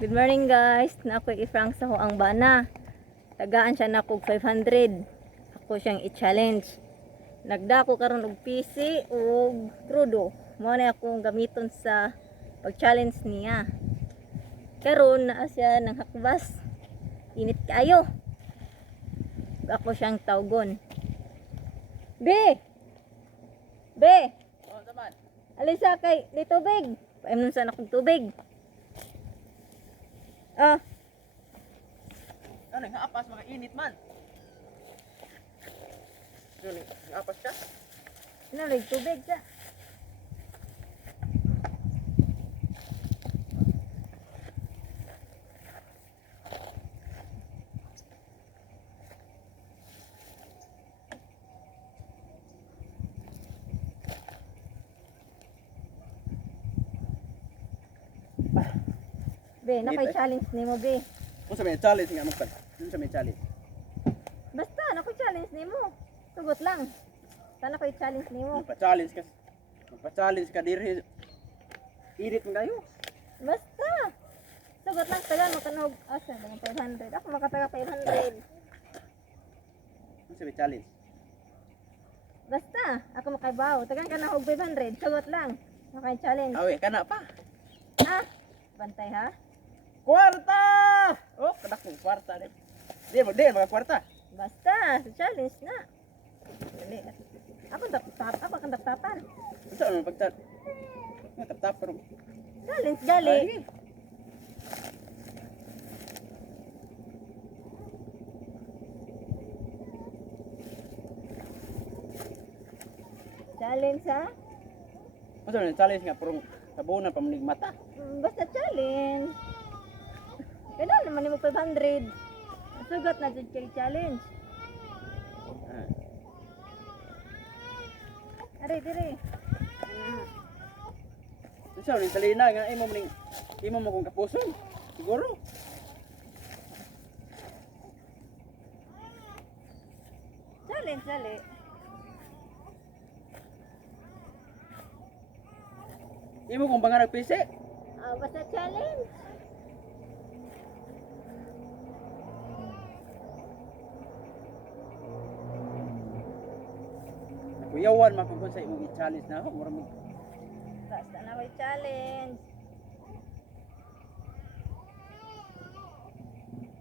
Good morning guys. Na ako i-frank sa ang bana. Tagaan siya na kog 500. Ako siyang i-challenge. Nagdako karon og PC ug crudo. Mao na akong gamiton sa pag-challenge niya. Karon naa siya ng hakbas. Init kayo. Ako siyang tawgon. Be! Be! Oh, saman. Alisa kay di tubig. Paimnon sa akong tubig. Ah, Ano, nga apas mga init man. Ano, nga apas ka? nalig tubig sa. Be, challenge nimo be. Kung sa may challenge nga magpad. Kung sa may challenge. Basta challenge nimo. Tugot lang. Sana ko'y challenge nimo. Magpa-challenge ka. Magpa-challenge ka diri. Init mo kayo. Basta. Tugot lang tagan mo kanog asa ng 500. Ako makataga 500. Kung sa may challenge. Basta, ako makaibaw. Tagan ka na og 500. Tugot lang. Makay challenge. Awe, kana pa. Ah, bantay ha. Kwarta! Oh, kadak mo kwarta din. Di mga kwarta. Basta, sa challenge na. Dali. Ako kan taptapan. Ito ano pagtat. Tap pero. Challenge gali. Challenge ha? Ano sa challenge nga pero tabunan pa manig mata. Basta challenge. Kailan naman mo 500. Sugat na dyan kay challenge. Ari, diri. Isa rin talina nga imo mo kung kapuson. Siguro. Challenge, dali. Imo kung bangarag PC. Basta challenge. Kuyawan makukun sa imong i-challenge na ako. Mura mo. Basta na ko'y challenge.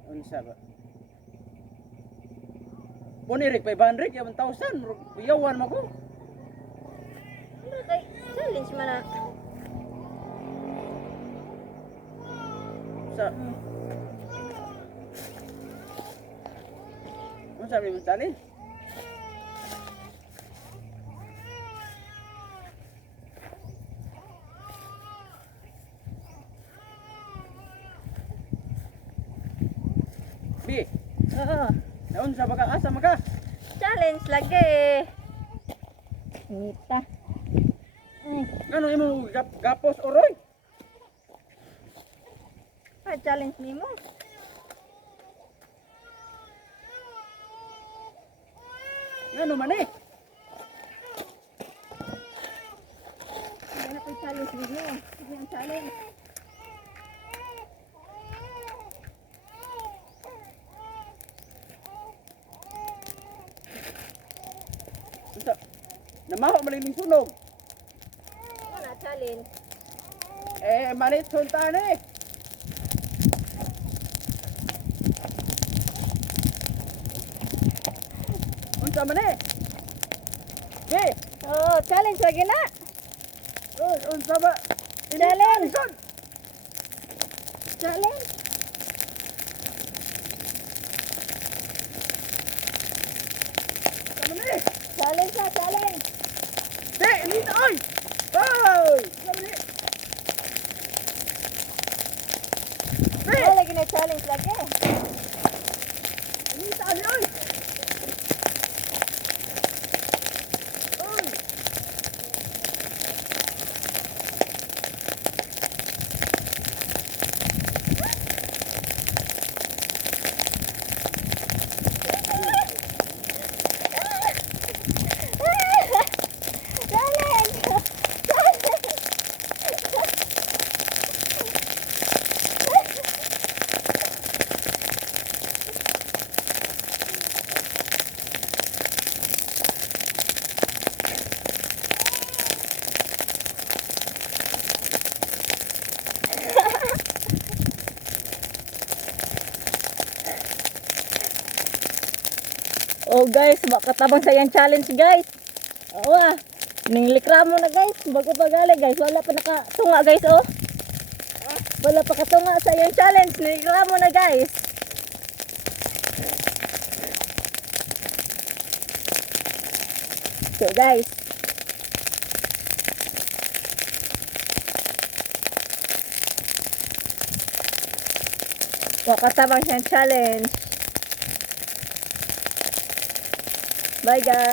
Unsa ba? Punirik 500 ya 1,000. Kuyawan mo ko. Ano kay challenge man na. Sa Ano sabi mo challenge? Bi, Oo. naon sa baka asa maka? Challenge lagi. Ngita. Ay, Ano imo gapos oroy? challenge nimo. Ano man eh? Hindi na ko'y challenge nimo. Sige ang challenge. Unsa? Namaho maliling sunog. Ano na challenge? Manit suntan eh. Unsa man eh? Bi, Oo, challenge lagi na. unsa ba? Challenge. Likod. Challenge. Unsa man eh? Challenge na, challenge. Di, lito oy. Hoy! Unsa man eh? Bi, Ano lagi na challenge lagi? lito ani oy. Oy. Challenge. guys, makatabang sa yan challenge guys. Oo ah. Ninglikramo na guys. Bago pa gali guys. Wala pa nakatunga guys oh. Wala pa katunga sa yan challenge. Ninglikramo na guys. So guys. Makatabang sa yan challenge. Bye guys.